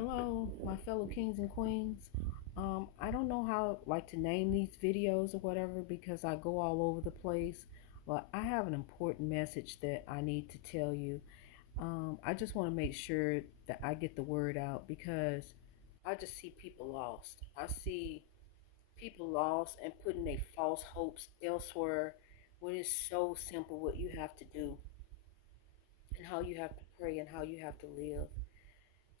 Hello, my fellow kings and queens. I don't know how like to name these videos or whatever because I go all over the place. But I have an important message that I need to tell you. I just want to make sure that I get the word out because I just see people lost. I see people lost and putting their false hopes elsewhere when it's so simple what you have to do and how you have to pray and how you have to live.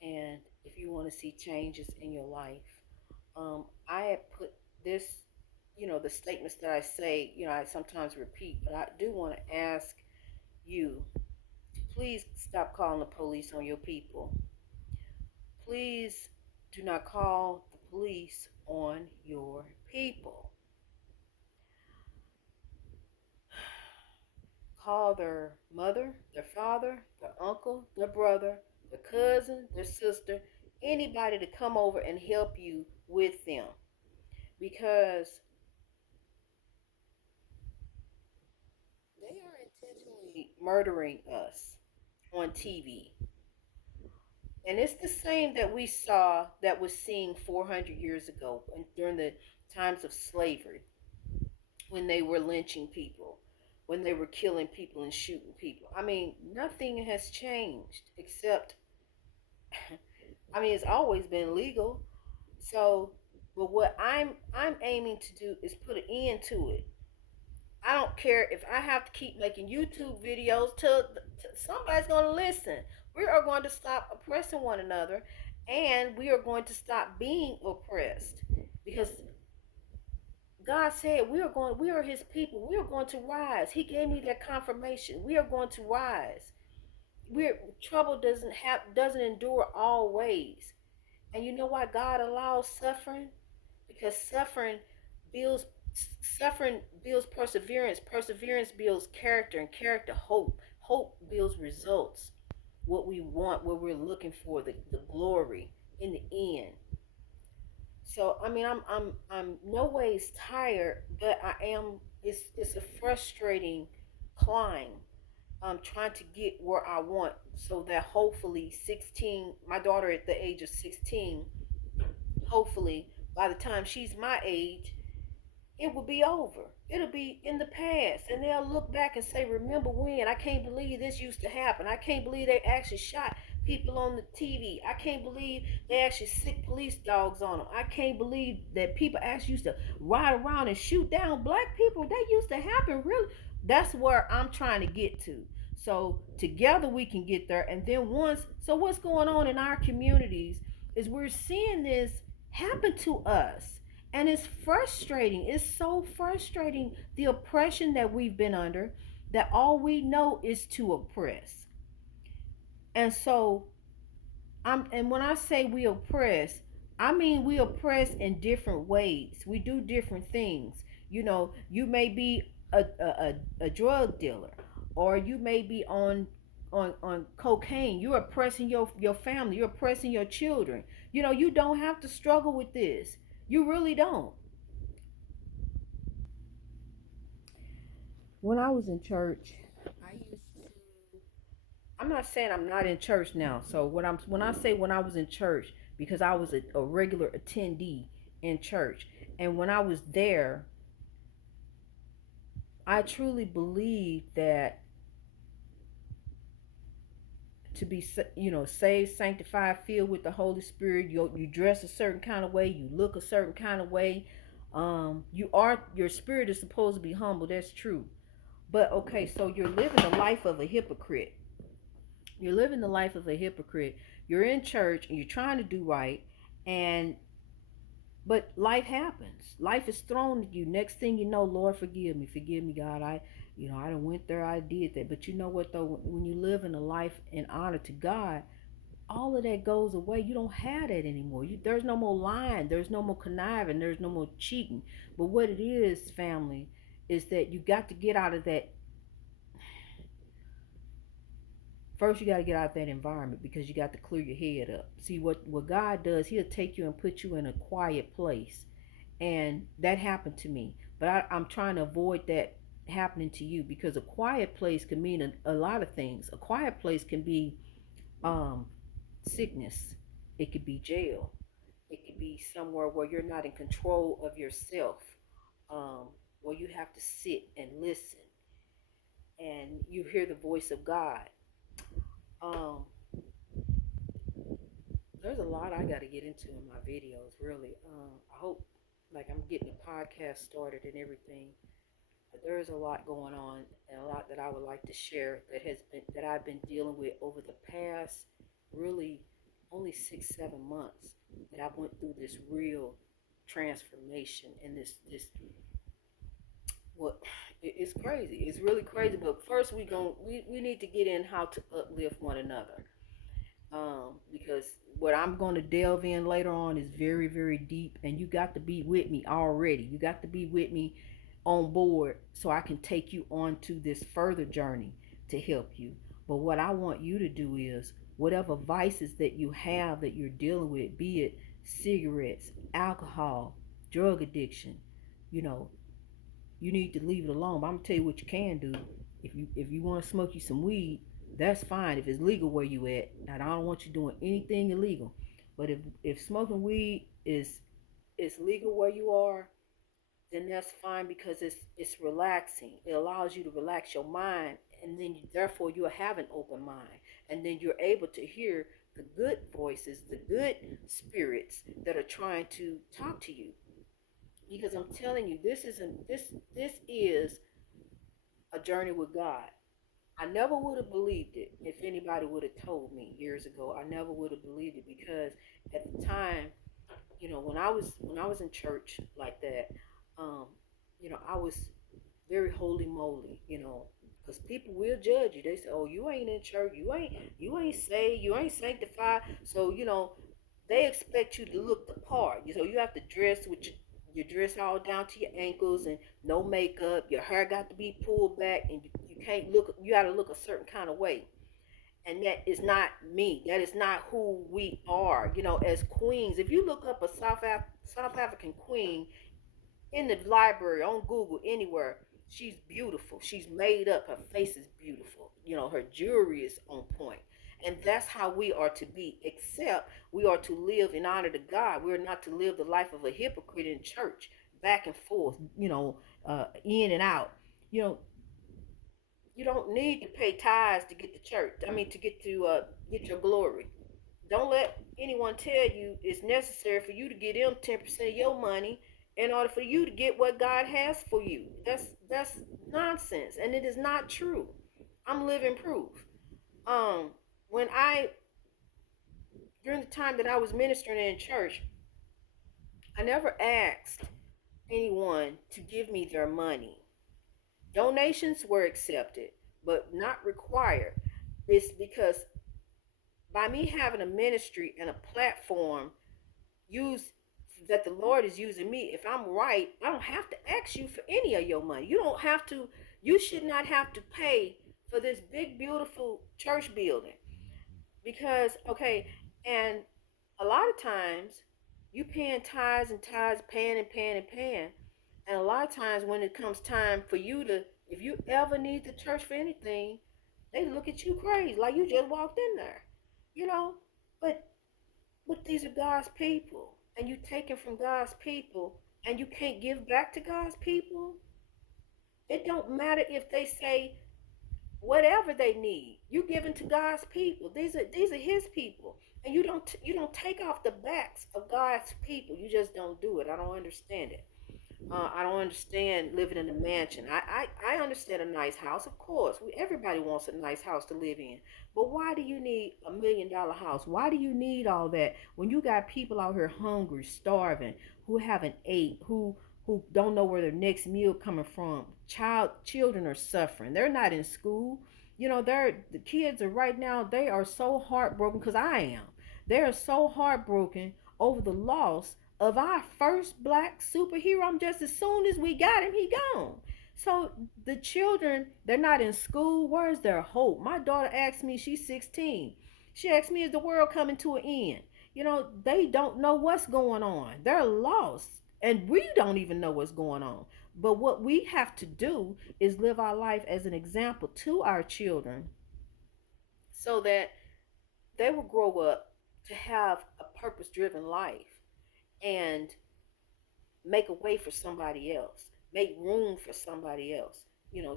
And if you want to see changes in your life, I have put this, the statements that I say, I sometimes repeat, but I do want to ask you to please stop calling the police on your people. Please do not call the police on your people. Call their mother, their father, their uncle, their brother, their cousin, their sister, anybody to come over and help you with them because they are intentionally murdering us on TV. And it's the same that we saw that was seen 400 years ago during the times of slavery when they were lynching people, when they were killing people and shooting people. I mean, nothing has changed except, I mean, it's always been legal. So, but what I'm aiming to do is put an end to it. I don't care if I have to keep making YouTube videos till somebody's going to listen. We are going to stop oppressing one another and we are going to stop being oppressed because God said we are his people. We are going to rise. He gave me that confirmation. We are going to rise. We're trouble doesn't endure always. And you know why God allows suffering? Because builds suffering builds perseverance. Perseverance builds character, and character hope. Hope builds results. What we want, what we're looking for, the glory in the end. So I mean, I'm no ways tired, but I am. It's a frustrating climb. I'm trying to get where I want, so that hopefully 16, my daughter at the age of 16, hopefully by the time she's my age, it will be over. It'll be in the past. And they'll look back and say, remember when? I can't believe this used to happen. I can't believe they actually shot people on the TV. I can't believe they actually sick police dogs on them. I can't believe that people actually used to ride around and shoot down black people. That used to happen, really. That's where I'm trying to get to. So together we can get there. And then so what's going on in our communities is we're seeing this happen to us, and it's frustrating. It's so frustrating, the oppression that we've been under, that all we know is to oppress. And so and when I say we oppress, I mean we oppress in different ways. We do different things. You may be a drug dealer, or you may be on cocaine. You're oppressing your family. You're oppressing your children. You don't have to struggle with this. You really don't. When I was in church, I used to. I'm not saying I'm not in church now. So when I say when I was in church, because I was a regular attendee in church, and when I was there, I truly believe that to be saved, sanctified, filled with the Holy Spirit, you dress a certain kind of way, you look a certain kind of way. Your spirit is supposed to be humble. That's true. But okay, so you're living the life of a hypocrite. You're living the life of a hypocrite. You're in church and you're trying to do right, and but life happens. Life is thrown at you. Next thing you know, Lord, forgive me, God. I don't went there. I did that. But you know what though? When you live in a life in honor to God, all of that goes away. You don't have that anymore. There's no more lying. There's no more conniving. There's no more cheating. But what it is, family, is that you got to get out of that. First, you got to get out of that environment because you got to clear your head up. See, what God does, he'll take you and put you in a quiet place. And that happened to me. But I'm trying to avoid that happening to you, because a quiet place can mean a lot of things. A quiet place can be um, sickness. It could be jail. It could be somewhere where you're not in control of yourself, um, where you have to sit and listen and you hear the voice of God. Um, there's a lot I got to get into in my videos, really. I hope, like, I'm getting a podcast started and everything. But there is a lot going on and a lot that I would like to share that I've been dealing with over the past, really, only 6 7 months that I went through this real transformation and this what it's crazy. It's really crazy. But first we need to get in how to uplift one another. Because what I'm going to delve in later on is very, very deep, and you got to be with me already. You got to be with me on board so I can take you on to this further journey to help you. But what I want you to do is whatever vices that you have that you're dealing with, be it cigarettes, alcohol, drug addiction, you know, you need to leave it alone. But I'm gonna tell you what you can do. If you want to smoke you some weed, that's fine. If it's legal where you at, and I don't want you doing anything illegal. But if smoking weed is legal where you are, then that's fine because it's relaxing. It allows you to relax your mind, and then therefore you'll have an open mind, and then you're able to hear the good voices, the good spirits that are trying to talk to you. Because I'm telling you, this is a journey with God. I never would have believed it if anybody would have told me years ago. I never would have believed it because at the time, when I was in church like that, um, I was very holy moly, because people will judge you. They say, "Oh, you ain't in church. You ain't saved. You ain't sanctified." So they expect you to look the part. You have to dress with your dress all down to your ankles and no makeup. Your hair got to be pulled back, and you can't look. You got to look a certain kind of way. And that is not me. That is not who we are. As queens, if you look up a South African queen in the library, on Google, anywhere, she's beautiful. She's made up. Her face is beautiful. Her jewelry is on point. And that's how we are to be, except we are to live in honor to God. We're not to live the life of a hypocrite in church, back and forth, in and out. You know, you don't need to pay tithes to get to church. I mean, to get your glory. Don't let anyone tell you it's necessary for you to get them 10% of your money in order for you to get what God has for you. That's nonsense, and it is not true. I'm living proof. Um, when I During the time that I was ministering in church, I never asked anyone to give me their money. Donations were accepted, but not required. It's because by me having a ministry and a platform use that the Lord is using me, if I'm right, I don't have to ask you for any of your money. You should not have to pay for this big, beautiful church building. Because, okay, and a lot of times you paying tithes and tithes, paying and paying and paying. And a lot of times when it comes time for you to, if you ever need the church for anything, they look at you crazy, like you just walked in there, you know. But these are God's people, and you taking from God's people, and you can't give back to God's people. It don't matter if they say whatever they need. You giving to God's people. These are His people, and you don't take off the backs of God's people. You just don't do it. I don't understand it. I don't understand living in a mansion. I understand a nice house, of course. Everybody wants a nice house to live in. But why do you need $1 million house? Why do you need all that when you got people out here hungry, starving, who haven't ate, who don't know where their next meal coming from? Children are suffering. They're not in school. The kids are right now. They are so heartbroken because I am. They are so heartbroken over the loss of our first black superhero. I'm just as soon as we got him, he gone. So the children, they're not in school. Where's their hope? My daughter asked me, she's 16. She asked me, is the world coming to an end? They don't know what's going on. They're lost. And we don't even know what's going on. But what we have to do is live our life as an example to our children so that they will grow up to have a purpose-driven life and make a way for somebody else, make room for somebody else.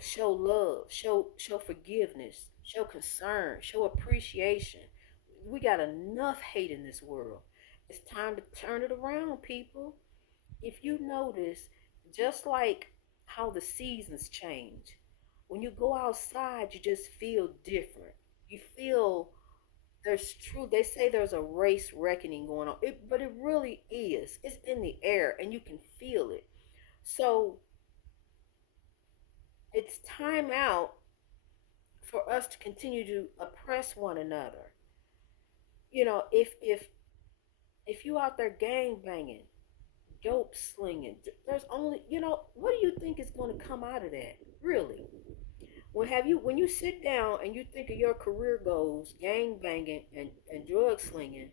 Show love, show forgiveness, show concern, show appreciation. We got enough hate in this world. It's time to turn it around, people. If you notice, just like how the seasons change, when you go outside, you just feel different. You feel they say there's a race reckoning going on, but it really is. It's in the air and you can feel it. So it's time out for us to continue to oppress one another. If you out there gang banging, dope slinging, there's only, what do you think is going to come out of that? Really? When you sit down and you think of your career goals, gang banging and drug slinging,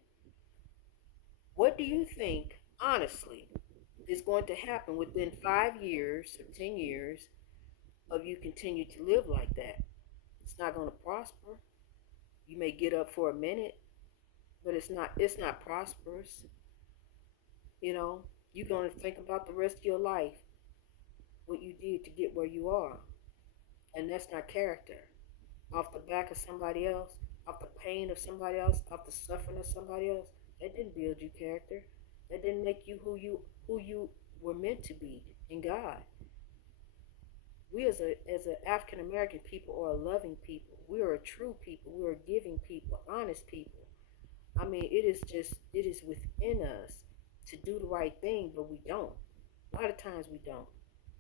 what do you think, honestly, is going to happen within 5 years or 10 years of you continue to live like that? It's not going to prosper. You may get up for a minute, but it's not prosperous. You're going to think about the rest of your life, what you did to get where you are. And that's not character. Off the back of somebody else, off the pain of somebody else, off the suffering of somebody else. That didn't build you character. That didn't make you who you were meant to be in God. We as an African American people are a loving people. We are a true people. We are a giving people, honest people. I mean, it is within us to do the right thing, but we don't. A lot of times we don't,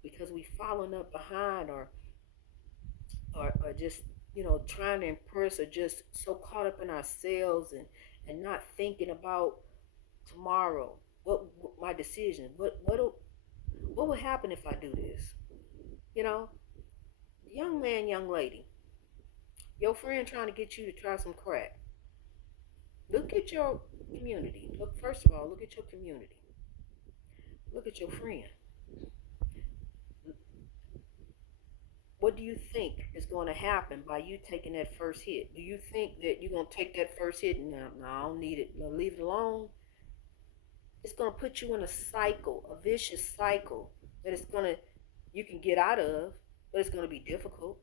because we fallen up behind or just trying to impress, or just so caught up in ourselves and not thinking about tomorrow. What my decision? What will happen if I do this? Young man, young lady, your friend trying to get you to try some crack. Look at your community. First of all, look at your community. Look at your friend. What do you think is going to happen by you taking that first hit? Do you think that you're going to take that first hit and no, I don't need it, leave it alone? It's going to put you in a cycle, a vicious cycle that you can get out of, but it's going to be difficult.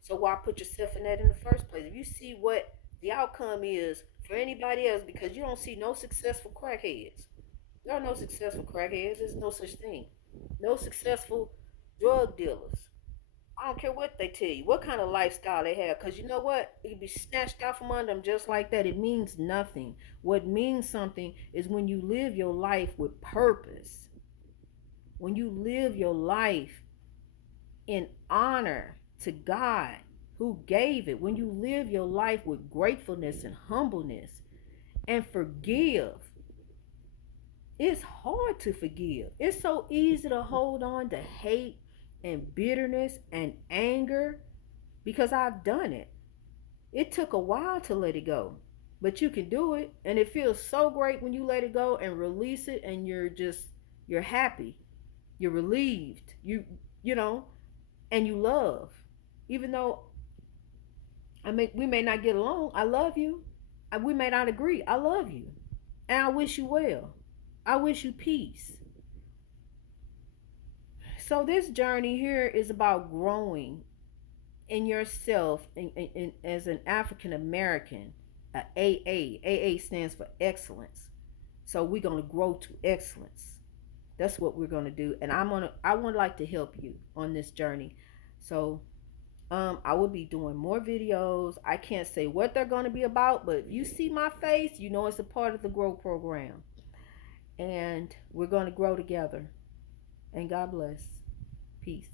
So why put yourself in that in the first place? If you see what the outcome is for anybody else, because you don't see no successful crackheads. There are no successful crackheads. There's no such thing. No successful drug dealers. I don't care what they tell you, what kind of lifestyle they have, because you know what? It can be snatched out from under them just like that. It means nothing. What means something is when you live your life with purpose, when you live your life in honor to God who gave it, when you live your life with gratefulness and humbleness and forgive. It's hard to forgive. It's so easy to hold on to hate and bitterness and anger, because I've done it. It took a while to let it go, but you can do it, and it feels so great when you let it go and release it, and you're happy, you're relieved, and you love. Even though we may not get along, I love you. We may not agree, I love you, and I wish you well. I wish you peace. So this journey here is about growing in yourself as an African American. AA stands for excellence. So we're going to grow to excellence. That's what we're going to do, and I would like to help you on this journey. So I will be doing more videos. I can't say what they're going to be about, but if you see my face, you know it's a part of the Grow program. And we're going to grow together. And God bless. Peace.